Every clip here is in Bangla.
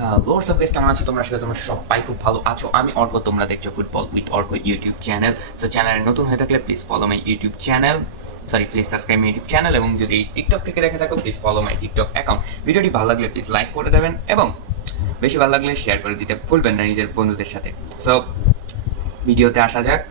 লোর্ডস অফ কেমন আছো তোমরা? সেটা তোমরা সবাই খুব ভালো আছো। আমি অর্ক, তোমরা দেখছো football with Arko YouTube channel. So চ্যানেলে নতুন হয়ে থাকলে please follow my YouTube channel, please subscribe my YouTube channel, এবং যদি টিকটক থেকে দেখে থাকো please follow my TikTok account. ভিডিওটি ভালো লাগলে প্লিজ লাইক করে দেবেন এবং বেশি ভালো লাগলে শেয়ার করে দিতে ভুলবেন না নিজের বন্ধুদের সাথে। সো ভিডিওতে আসা যাক।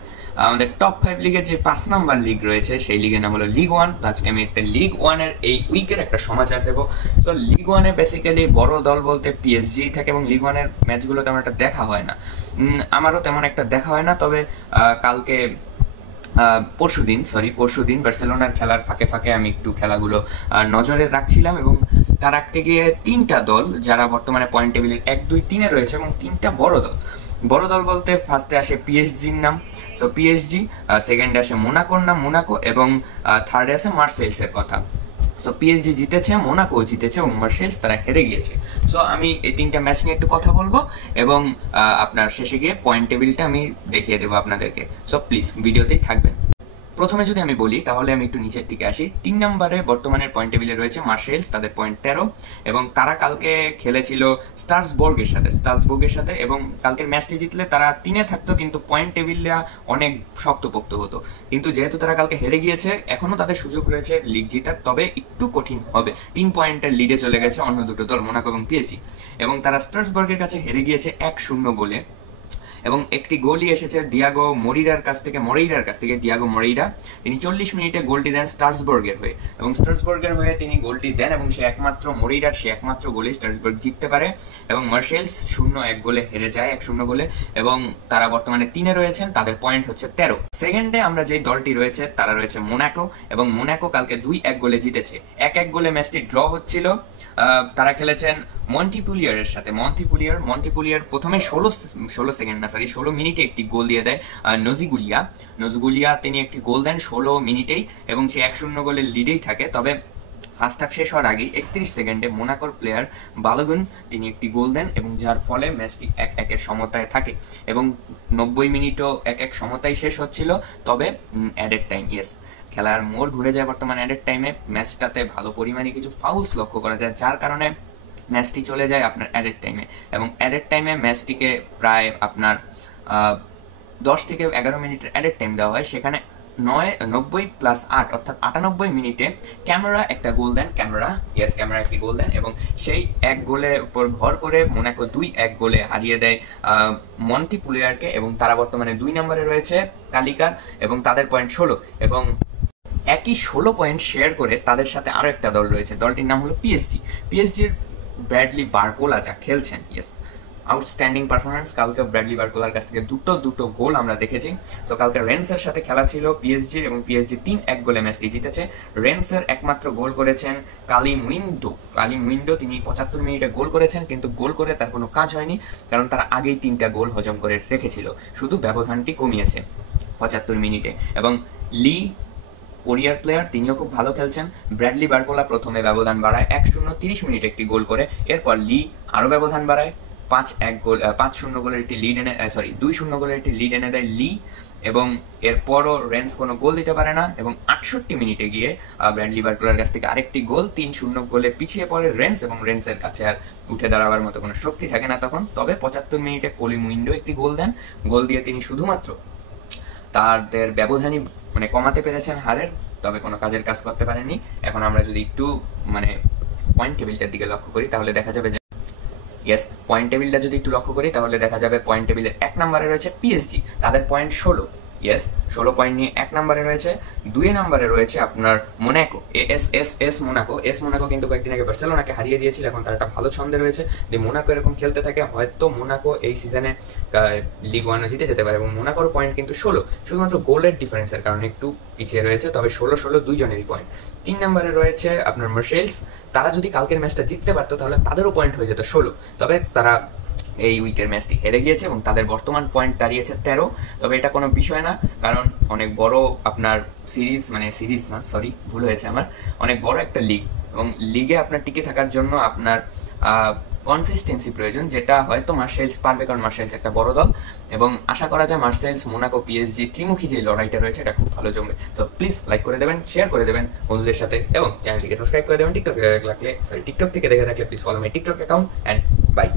আমাদের টপ 5 লিগের যে 5 নাম্বার লিগ রয়েছে সেই লিগের নাম হলো লিগ 1। তো আজকে আমি একটা লিগ 1-এর এই উইকের একটা সমাচার দেবো। তো লিগ 1-এ বেসিক্যালি বড় দল বলতে পিএসজি থাকে এবং লিগ 1-এর ম্যাচগুলো তেমন একটা দেখা হয় না। আমারও তেমন একটা দেখা হয় না, তবে কালকে পরশুদিন বার্সেলোনার খেলার ফাঁকে ফাঁকে আমি একটু খেলাগুলো নজরে রাখছিলাম, এবং তার রাখতে গিয়ে 3টা দল যারা বর্তমানে পয়েন্ট টেবিলের 1-2-3-এ রয়েছে, এবং 3টা বড় দল বলতে ফার্স্টে আসে পিএসজির নাম। সো পিএসজি, সেকেন্ডে আসে মোনাকোর নাম মোনাকো, এবং থার্ডে আসে মার্সেইলসের কথা। সো পিএসজি জিতেছে, মোনাকো জিতেছে এবং মার্সেইলস তারা হেরে গিয়েছে। সো আমি এই 3টা ম্যাচ নিয়ে একটু কথা বলবো এবং আপনার শেষে গিয়ে পয়েন্ট টেবিলটা আমি দেখিয়ে দেবো আপনাদেরকে। সো প্লিজ ভিডিওতেই থাকবেন। প্রথমে যদি আমি বলি তাহলে আমি একটু নিচের দিকে আসি। 3 নম্বরে বর্তমানের পয়েন্ট টেবিলে রয়েছে মার্সেইলস, তাদের পয়েন্ট 13, এবং তারা কালকে খেলেছিল স্ট্রাসবুর্গের সাথে এবং কালকের ম্যাচটি জিতলে তারা 3-এ থাকতো, কিন্তু পয়েন্ট টেবিলটা অনেক শক্তপোক্ত হতো। কিন্তু যেহেতু তারা কালকে হেরে গিয়েছে, এখনো তাদের সুযোগ রয়েছে লিগ জিতার, তবে একটু কঠিন হবে। 3 পয়েন্টের লিডে চলে গেছে অন্য দুটো দল মোনাকো এবং পিএসজি, এবং তারা স্ট্রাসবুর্গের কাছে হেরে গিয়েছে 1-0 গোলে। এবং একটি গোলই এসেছে মরিরার কাছ থেকে দিয়াগো মরিরা। তিনি 40 মিনিটে গোলটি দেন স্ট্রাসবুর্গের হয়ে, এবং স্ট্রাসবুর্গের হয়ে তিনি গোলটি দেন, এবং সে একমাত্র গোলে স্ট্রাসবুর্গ জিততে পারে, এবং মার্সেইলস 0-1 গোলে হেরে যায় 1-0 গোলে, এবং তারা বর্তমানে 3-এ রয়েছেন, তাদের পয়েন্ট হচ্ছে 13। সেকেন্ডে আমরা যে দলটি রয়েছে তারা রয়েছে মোনাকো, এবং মোনাকো কালকে 2-1 গোলে জিতেছে। 1-1 গোলে ম্যাচটি ড্র হচ্ছিল। তারা খেলেছেন মন্টিপুলিয়ারের সাথে। মন্টিপুলিয়ার প্রথমে 16 মিনিটে একটি গোল দিয়ে দেয় নজগুলিয়া তিনি একটি গোল দেন 16 মিনিটেই, এবং সে 1-0 গোলের লিডেই থাকে। তবে ফার্স্ট হাফ শেষ হওয়ার আগেই 31 সেকেন্ডে মোনাকোর প্লেয়ার বালোগুন তিনি একটি গোল দেন, এবং যার ফলে ম্যাচটি 1-1 সমতায় থাকে, এবং 90 মিনিটও 1-1 সমতায় শেষ হচ্ছিল। তবে অ্যাডেড টাইম, খেলার মোড় ঘুরে যায় বর্তমানে অ্যাডেড টাইমে। ম্যাচটাতে ভালো পরিমাণে কিছু ফাউলস লক্ষ্য করা যায়, যার কারণে ম্যাচটি চলে যায় আপনার অ্যাডেড টাইমে, এবং অ্যাডেড টাইমে ম্যাচটিকে প্রায় আপনার 10 থেকে 11 মিনিটের অ্যাডেড টাইম দেওয়া হয়। সেখানে 90 + 8 অর্থাৎ 98 মিনিটে ক্যামেরা একটি গোল দেন, এবং সেই এক গোলের উপর ভর করে মোনাকো 2-1 গোলে হারিয়ে দেয় মন্টিপুলিয়ারকে, এবং তারা বর্তমানে 2 নম্বরে রয়েছে তালিকার, এবং তাদের পয়েন্ট 16, এবং একই 16 পয়েন্ট শেয়ার করে তাদের সাথে আরো একটা দল রয়েছে। দলটির নাম হলো পিএসজির ব্র্যাডলি বারকোলা যা খেলছেন, আউটস্ট্যান্ডিং পারফরমেন্স। কালকে ব্র্যাডলি বারকোলার কাছ থেকে দুটো গোল আমরা দেখেছি। তো কালকে রেন্সের সাথে খেলা ছিল পিএসজির, এবং পিএসজি 3-1 গোলে ম্যাচটি জিতেছে। রেন্সের একমাত্র গোল করেছেন কালিমুইন্ডো, তিনি 75 মিনিটে গোল করেছেন, কিন্তু গোল করে তার কোনো কাজ হয়নি, কারণ তারা আগেই 3টা গোল হজম করে রেখেছিল, শুধু ব্যবধানটি কমিয়েছে 75 মিনিটে। এবং লি কোরিয়ার প্লেয়ার, তিনিও খুব ভালো খেলছেন। ব্র্যাডলি বারকোলা প্রথমে ব্যবধান বাড়ায় 1-0 30 মিনিটে একটি গোল করে, এরপর লি আরও ব্যবধান বাড়ায় 5-0 গোলের একটি লিড এনে 2-0 গোলের একটি লিড এনে দেয় লি, এবং এরপরও রেন্স কোনো গোল দিতে পারে না, এবং 68 মিনিটে গিয়ে ব্র্যাডলি বারকোলার কাছ থেকে আরেকটি গোল, 3-0 গোলে পিছিয়ে পড়ে রেন্স, এবং রেন্সের কাছে আর উঠে দাঁড়াবার মতো কোনো শক্তি থাকে না তখন। তবে 75 মিনিটে কলিমুইন্ডো একটি গোল দেন, গোল দিয়ে তিনি শুধুমাত্র তাদের ব্যবধানই কমাতে পেরেছেন হারের, তবে কোনো কাজের কাজ করতে পারেননি। এখন আমরা যদি একটু পয়েন্ট টেবিলটার দিকে লক্ষ্য করি তাহলে দেখা যাবে যে পয়েন্ট টেবিলের 1 নম্বরে রয়েছে পিএসজি, তাদের পয়েন্ট 16। 16 পয়েন্ট নিয়ে 1 নম্বরে রয়েছে। 2 নম্বরে রয়েছে আপনার মোনাকো, মোনাকো কিন্তু কয়েকদিন আগে বার্সেলোনাকে হারিয়ে দিয়েছিল, এখন তার একটা ভালো ছন্দে রয়েছে। যে মোনাকো এরকম খেলতে থাকে, হয়তো মোনাকো এই সিজনে লিগ 1 জিতে যেতে পারে, এবং মোনাকোর পয়েন্ট কিন্তু 16, শুধুমাত্র গোলের ডিফারেন্সের কারণে একটু পিছিয়ে রয়েছে, তবে 16 দুইজনেরই পয়েন্ট। 3 নম্বরে রয়েছে আপনার মার্সেইলস, তারা যদি কালকের ম্যাচটা জিততে পারতো তাহলে তাদেরও পয়েন্ট হয়ে যেত 16, তবে তারা এই উইকের ম্যাচটি হেরে গিয়েছে, এবং তাদের বর্তমান পয়েন্ট দাঁড়িয়েছে 13। তবে এটা কোনো বিষয় না, কারণ অনেক বড় আপনার অনেক বড় একটা লিগ, এবং লিগে আপনার টিকে থাকার জন্য আপনার কনসিস্টেন্সি প্রয়োজন, যেটা হয়তো মার্সেইলস পারবে, কারণ মার্সেইলস একটা বড় দল, এবং আশা করা যায় মার্সেইলস, মোনাকো, পিএসজি ত্রিমুখী যে লড়াইটা রয়েছে এটা খুব ভালো জমবে। তো প্লিজ লাইক করে দেবেন, শেয়ার করে দেবেন বন্ধুদের সাথে, এবং চ্যানেলটিকে সাবস্ক্রাইব করে দেবেন। টিকটক থেকে দেখে থাকলে please follow my TikTok account, and by.